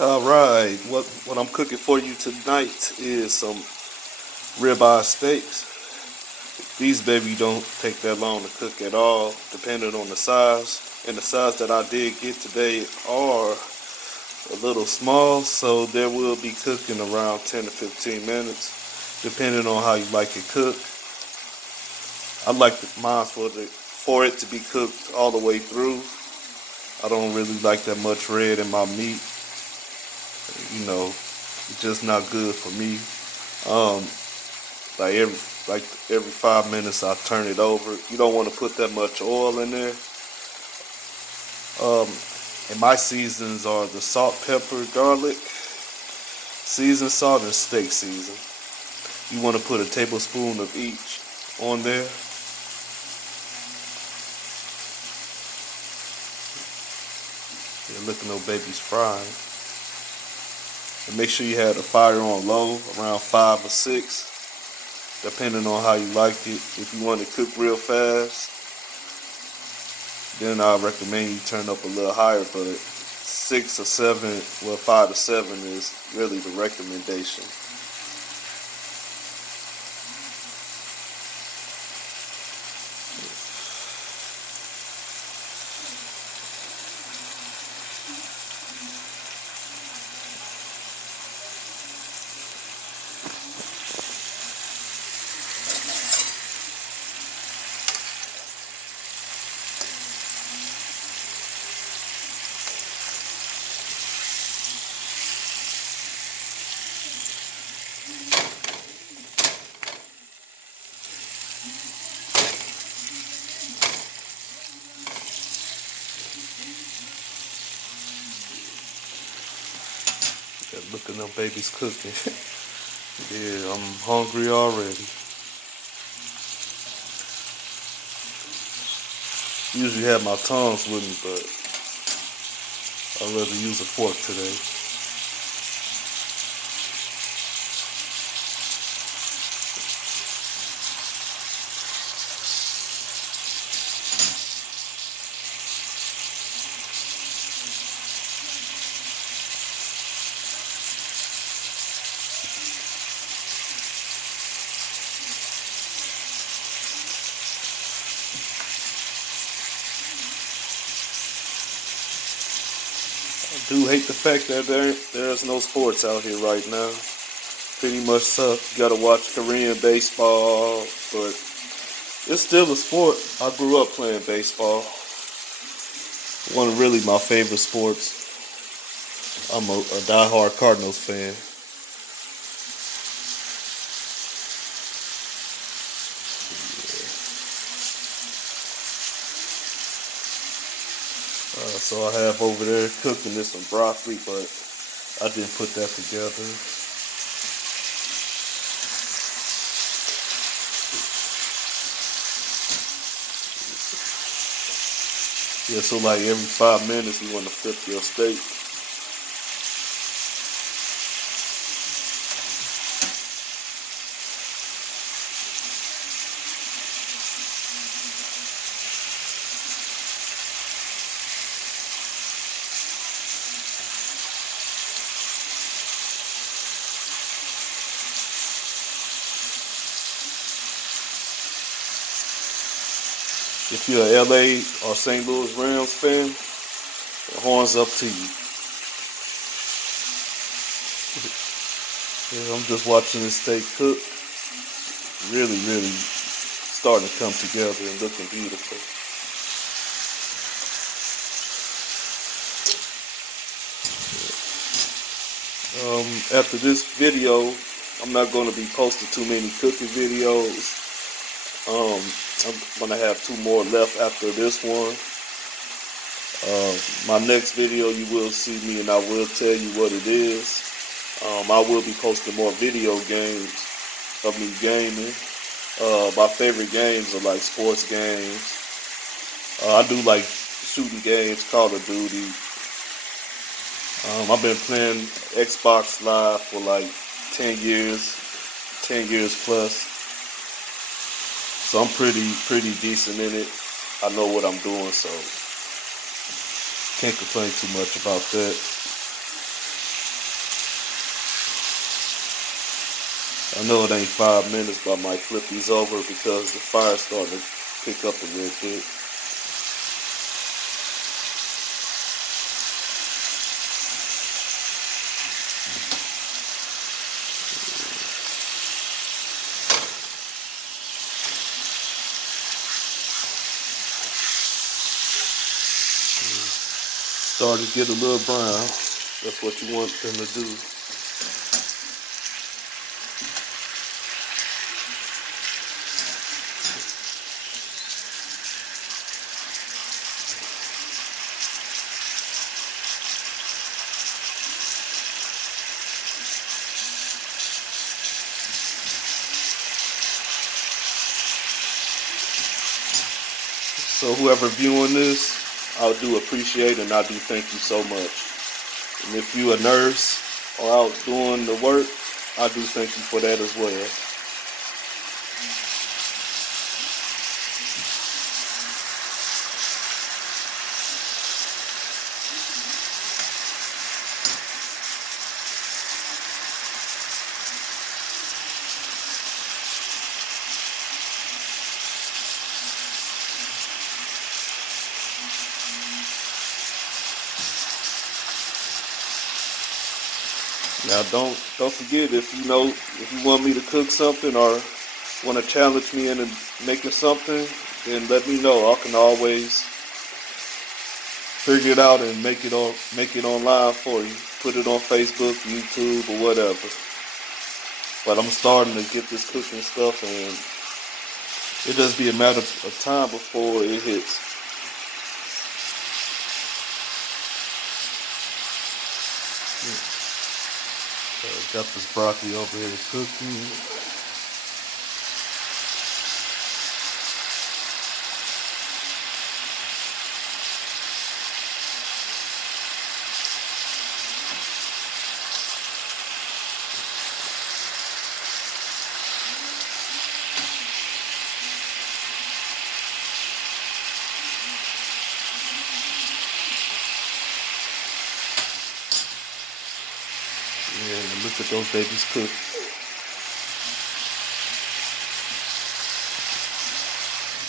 Alright, what I'm cooking for you tonight is some ribeye steaks. These baby don't take that long to cook at all, depending on the size. And the size that I did get today are a little small, so they will be cooking around 10 to 15 minutes, depending on how you like it cooked. I like mine for it to be cooked all the way through. I don't really like that much red in my meat. You know, it's just not good for me. Like every 5 minutes I turn it over. You don't want to put that much oil in there. And my seasons are the salt, pepper, garlic, seasoned salt, and steak season. You want to put a tablespoon of each on there. Yeah, look at no babies frying. And make sure you have the fire on low, around 5 or 6, depending on how you like it. If you want to cook real fast, then I recommend you turn up a little higher, but 6 or 7, well 5 to 7 is really the recommendation. Look at them babies cooking. Yeah, I'm hungry already. Usually have my tongs with me, but I'd rather use a fork today. I do hate the fact that there's no sports out here right now. Pretty much sucks. You gotta watch Korean baseball, but it's still a sport. I grew up playing baseball. One of really my favorite sports. I'm a diehard Cardinals fan. So I have over there cooking this some broccoli, but I didn't put that together. Yeah, so like every 5 minutes you want to flip your steak. If you're an LA or St. Louis Rams fan, the horns up to you. Yeah, I'm just watching this steak cook. Really, really starting to come together and looking beautiful. After this video, I'm not going to be posting too many cooking videos. I'm going to have 2 more left after this one. My next video, you will see me and I will tell you what it is. I will be posting more video games of me gaming. My favorite games are like sports games. I do like shooting games, Call of Duty. I've been playing Xbox Live for like 10 years plus. So I'm pretty decent in it. I know what I'm doing, so can't complain too much about that. I know it ain't 5 minutes, but I might flip these over because the fire's starting to pick up a little bit. Starting to get a little brown. That's what you want them to do. So whoever viewing this, I do appreciate and I do thank you so much. And if you a nurse or out doing the work, I do thank you for that as well. Now don't forget, if you want me to cook something or want to challenge me into making something, then let me know. I can always figure it out and make it online for you. Put it on Facebook, YouTube, or whatever. But I'm starting to get this cooking stuff, and it just be a matter of time before it hits. Got this broccoli over here cooking. Yeah, look at those babies cook.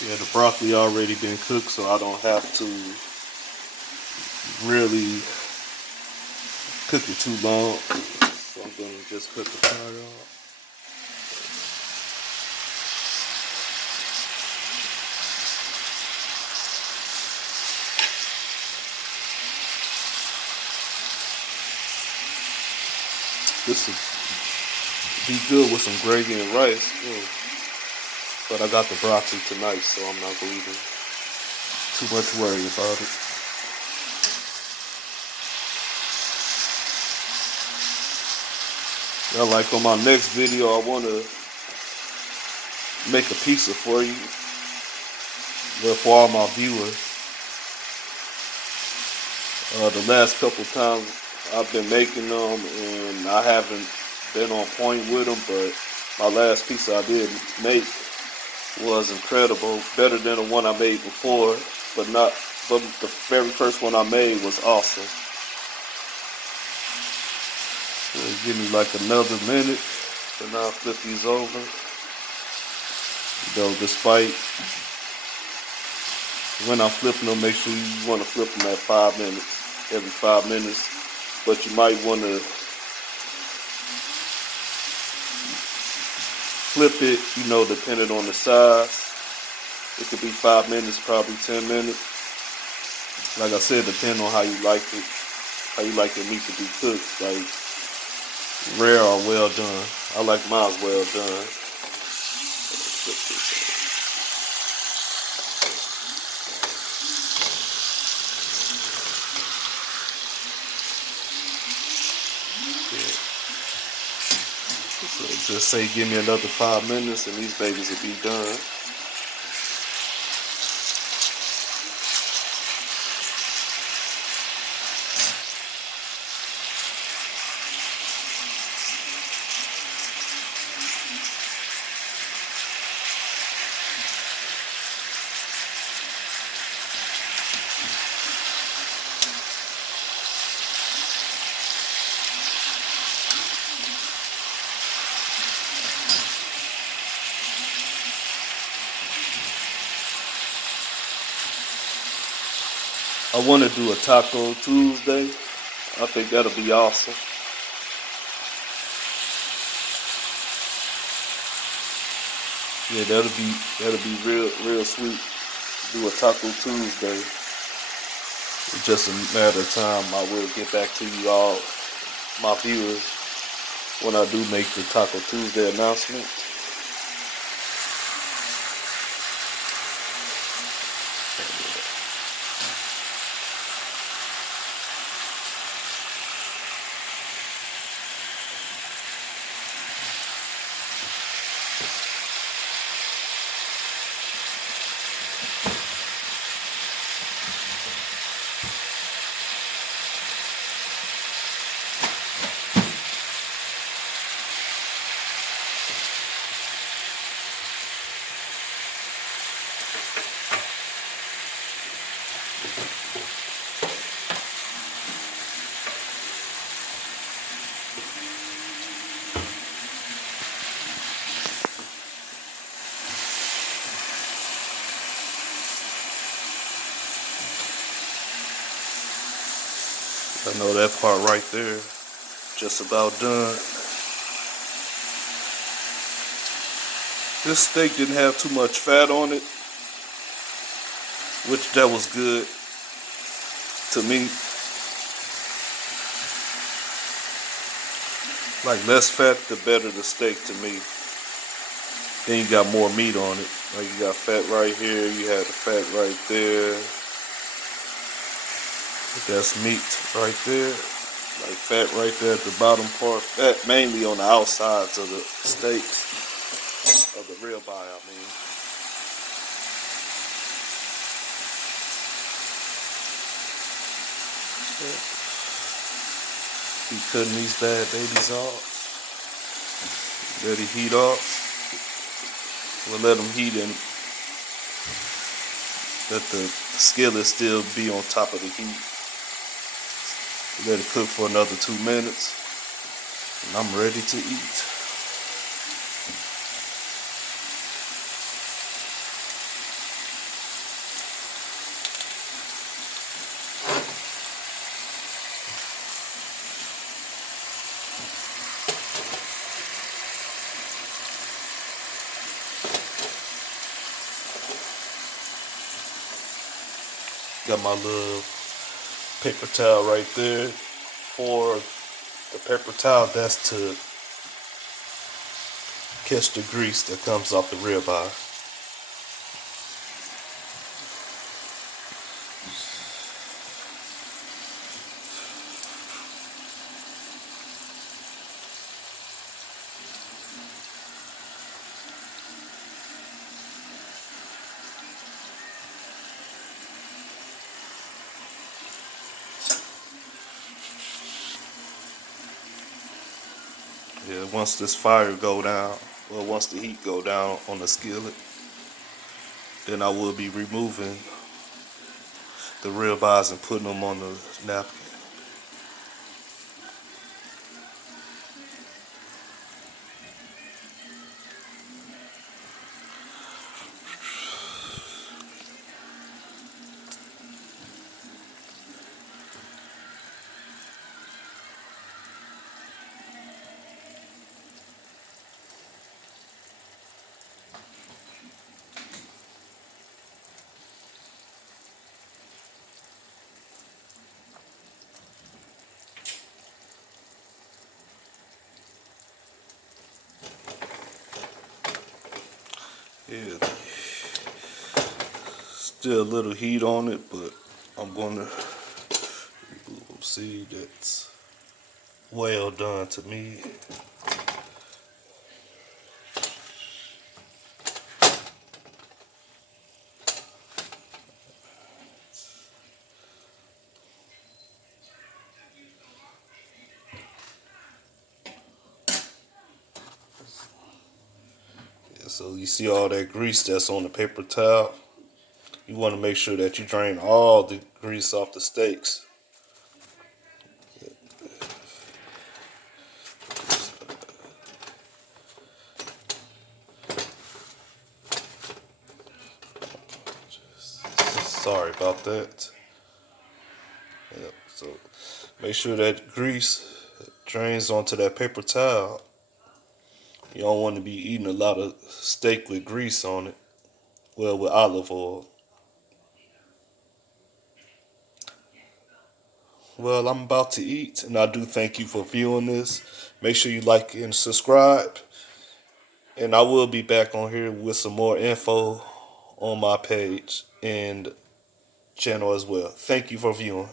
Yeah, the broccoli already been cooked, so I don't have to really cook it too long. So I'm gonna just cut the fire off. This would be good with some gravy and rice. But I got the broccoli tonight, so I'm not going to even too much worry about it. Yeah, like on my next video, I want to make a pizza for you. Well, for all my viewers. The last couple times I've been making them, and I haven't been on point with them, but my last pizza I did make was incredible, better than the one I made before, but the very first one I made was awesome. It'll give me like another minute, and I'll flip these over. Despite when I'm flipping them, make sure you want to flip them at 5 minutes, every 5 minutes, but you might want to flip it, depending on the size. It could be 5 minutes, probably 10 minutes. Like I said, depending on how you like your meat to be cooked, like rare or well done. I like mine well done. So just say give me another 5 minutes and these babies will be done. I want to do a Taco Tuesday. I think that'll be awesome. Yeah, that'll be real sweet. Do a Taco Tuesday. It's just a matter of time. I will get back to you all, my viewers, when I do make the Taco Tuesday announcement. I know that part right there, just about done. This steak didn't have too much fat on it, which that was good to me. Like less fat, the better the steak to me. Then you got more meat on it. Like you got fat right here, you had the fat right there. That's meat right there. Like fat right there at the bottom part. Fat mainly on the outsides of the steaks. Of the ribeye, I mean. Keep cutting these bad babies off. Let it heat off. We'll let them heat and let the skillet still be on top of the heat. Let it cook for another 2 minutes. And I'm ready to eat. Got my little paper towel right there. For the paper towel, that's to catch the grease that comes off the ribeye. Yeah, once this fire go down, well, once the heat go down on the skillet, then I will be removing the ribeyes and putting them on the napkin. Yeah, still a little heat on it, but I'm gonna remove them. See, that's well done to me. Yeah, so you see all that grease that's on the paper towel. You want to make sure that you drain all the grease off the steaks. Sorry about that. So make sure that grease drains onto that paper towel. You don't want to be eating a lot of steak with grease on it. Well, with olive oil. Well, I'm about to eat, and I do thank you for viewing this. Make sure you like and subscribe. And I will be back on here with some more info on my page and channel as well. Thank you for viewing.